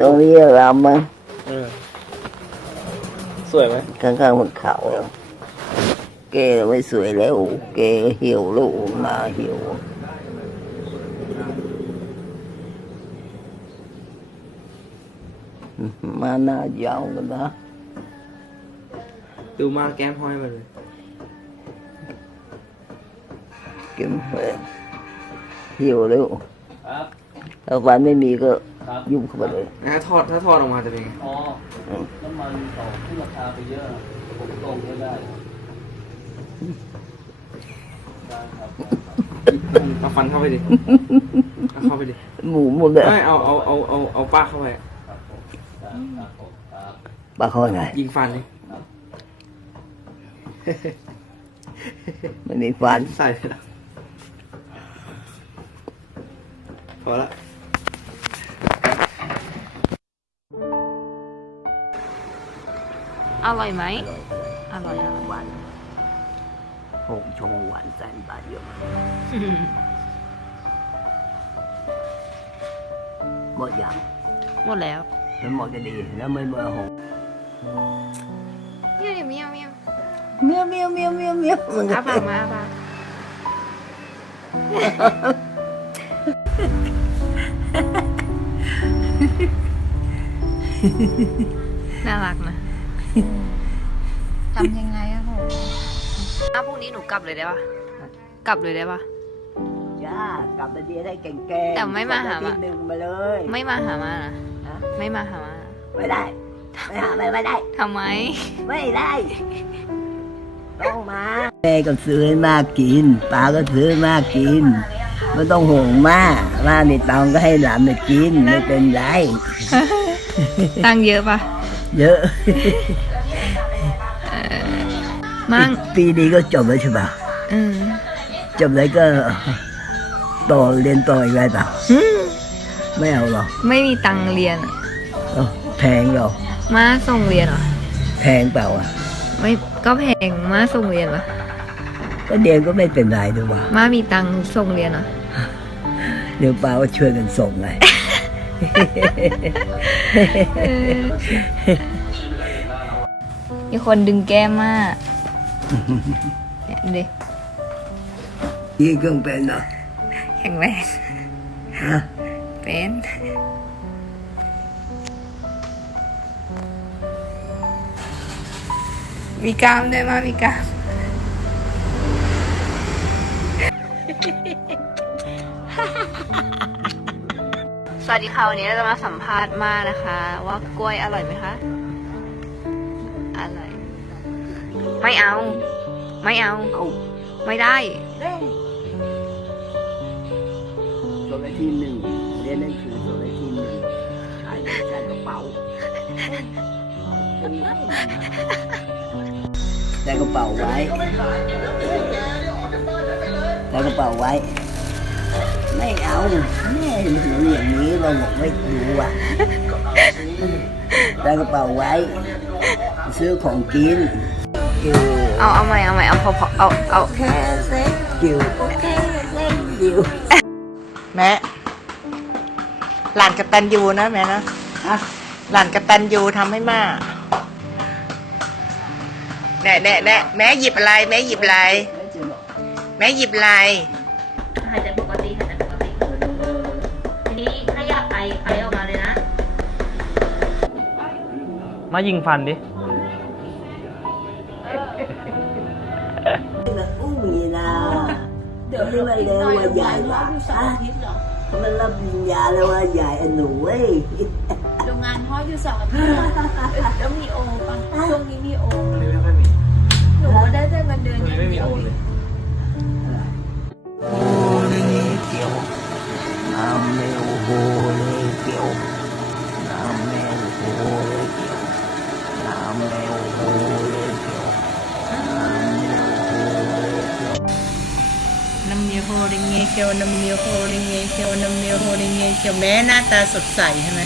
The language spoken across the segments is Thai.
ตรงนี้รำไหมเออสวยไหมข้างๆบนเขาอะแกไม่สวยแล้วแกเหี่ยวลูกมาเหี่ยวมาหน้ายาวกันนะ ดูมาแก้มห้อยมาเลยเก็บไปเหี่ยวแล้วครับถ้าวันไม่มีก็ ครับยุ่งเข้าไปเลย นะทอดถ้าทอดออกมาจะเป็นไงอ๋อน้ำมันต่อขึ้นราคาไปเยอะผมตรงไม่ได้ได้ครับเอาฟันเข้าไปดิเอาเข้าไปดิหมูหมดเลยไม่เอาเอาเอาเอาเอาป้าเข้าไปครับผมได้ครับผมครับปลาข้อไงยิงฟันดิไม่มีฟัน ใส่เลยพอละ อร่อยไหมอร่อยอร่อยหวานหงชงหวานแสนบาทเยอะหมดยังหมดแล้วแล้วหมดจะดีแล้วไม่เมื่อหงเมียวเมียวเมียวเมียวเมียวเมียวเมียวเมียวมันอาปากมาอาปากน่ารักนะ ทำยังไงอะโหอ้าวพรุ่งนี้หนูกลับเลยได้ปะกลับเลยได้ปะจ้ากลับมาดีได้แก่งแก่แต่ไม่มาหาที่หนึ่งมาเลย ไม่มาหามานะฮะไม่มาหามานะไม่ได้ไม่หาไม่ไม่ได้ทำไม ไม่ได้ต้องมาแม่ก็ซื้อให้มากกินป้าก็ซื้อให้มากกินไม่ต้องห่วงมากมาในตังก็ให้หลานไปกินไม่เป็นไร ตังค์เยอะปะ เยอะ มั่งปีนี้ก็จบแล้วใช่ปะอืมจบแล้วก็ต่อเรียนต่ออีกไรเปล่าหืมไม่เอาหรอกไม่มีตังค์เรียนอะเอ้าแพงหรอกมาส่งเรียนเหรอ แพงเปล่าอะ ไม่ก็แพงมาส่งเรียนเหรอก็เรียนก็ไม่เป็นไรดูว่ามามีตังค์ส่งเรียนเหรอเดี๋ยวป้าก็ช่วยกันส่งไง มีคนดึงแก้มมากเนี่ยดูดิยี่เครื่องเป็นเหรอแข็งแรงฮะเป็นมีกล้ามด้วยมามีกล้ามสวัสดีค่ะวันนี้เราจะมาสัมภาษณ์มานะคะ ว่ากล้วยอร่อยไหมคะ อร่อยไม่เอา ไม่เอาเอาไม่ได้โซลที่หนึ่งเรียนหนังสือโซลที่หนึ่งขายใส่กระเป๋าใส่กระเป๋าไว้ใส่กระเป๋าไว้ ไม่เอาแม่หนูอย่างนี้เราบอกไม่ดูอะใส่กระเป๋าไว้ ซื้อของกินกิวเอาเอาใหม่เอาใหม่เอาพอพอเอาเอาแค่เซ็กกิวแค่เซ็กกิวแม่หลานกตันยูนะแม่นะฮะหลานกตันยูทำให้มาแน่แน่แน่แม่หยิบอะไรแม่หยิบอะไรแม่หยิบอะไรหายใจปกติหายใจปกติทีนี้ถ้าอยากไอไอออกมาเลยนะ มายิงฟันดิ อุ้ยนะเดี๋ยวนี้มันเลวว่าใหญ่ละฮะมันรับปริญญาแล้วว่าใหญ่อหนูเว้ยโรงงานฮอตอยู่สองอาทิตย์อะแล้วมีโอปะช่วงนี้มีโอ เงเคียวน้ำเนียวโฮริงเงเคียวน้ำเนียวโฮริงเงเคียวแม่หน้าตาสดใสใช่ไหม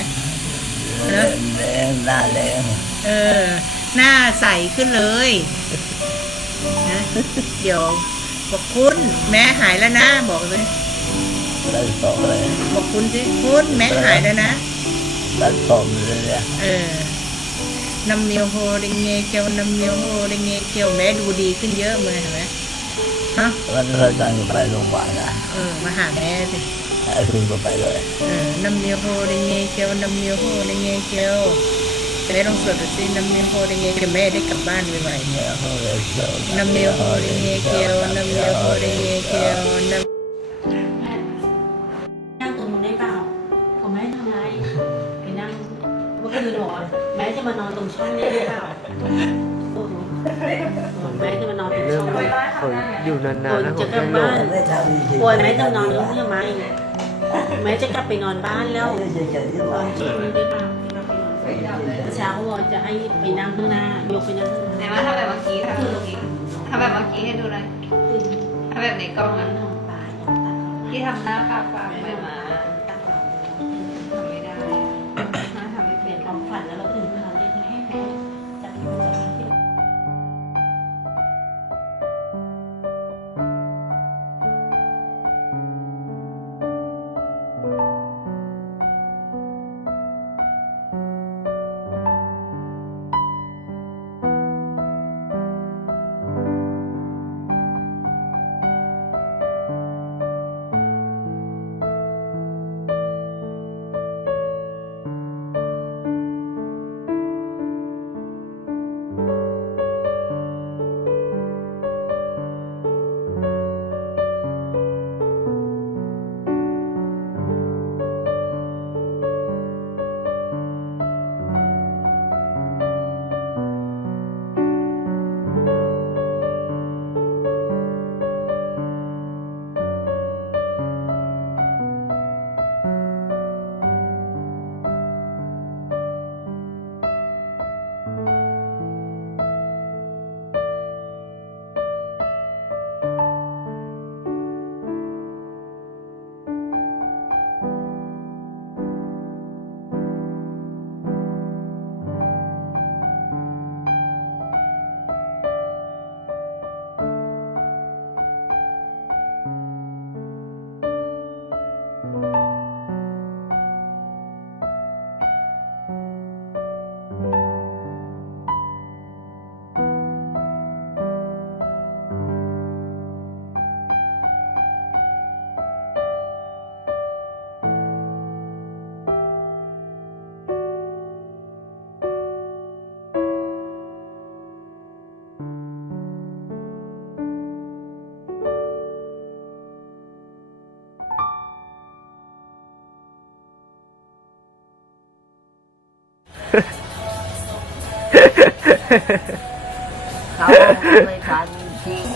แรงแรงหน้าแรงเออ หน้าใสขึ้นเลยนะเดี๋ยวบอกคุณแม่หายแล้วนะบอกเลยอะไรต่อเลยบอกคุณสิคุณแม่หายแล้วนะอตัดผมเลยเนี่ยเออน้ำเมียวโฮเดงเงเกียวน้ำเมียวโฮเดงเงเกียวแม่ดูดีขึ้นเยอะเลยเห็นไหม ฮะวันนี้เราจะไปโรงพยาบาลนะเออมาหาแม่สิไอ้คุณก็ไปเลยเออน้ำเมียวโฮเดงเงเกียวน้ำเมียวโฮเดงเงเกียวแม่ต้องสวดดูสิน้ำเมียวโฮเดงเงเกียวแม่ได้กลับบ้านไวๆเนี่ยเขาเลยเจอน้ำเมียวโฮเดงเงเกียวน้ำเมียวโฮเดงเงเกียวน้ำนั่งตรงนู้นได้เปล่าผมไม่ให้ทำอะไรไปนั่งเมื่อคืนบอกว่าแม่จะมานอนตรงช่องนี้ได้เปล่าโอ้โหแม่จะมานอนตรงช่องนี้เขาอยู่นานๆแล้วผมจะกลับไม่หลบ้านงไม่ทำจริงกลัวแม่จะนอนอยู่ที่ไหมแม่จะกลับไปนอนบ้านแล้วไม่ใช่แค่ที่ตว่าอนเช้าได้เปล่าเช้าเขาบอกจะให้ไปนั่งข้างหน้ายกไปนั่งข้างหไหนน้าว่าทำแบบเมื่อกี้ทำแบบเมื่อกี้ทำแบบเมื่อกี้ให้ดูหน่อยทำแบบในกล้องนออะนนอนตายนอนตาเขาที่ทำหน้าปากปากไม่ไม่มา เขาไม่ทันจริง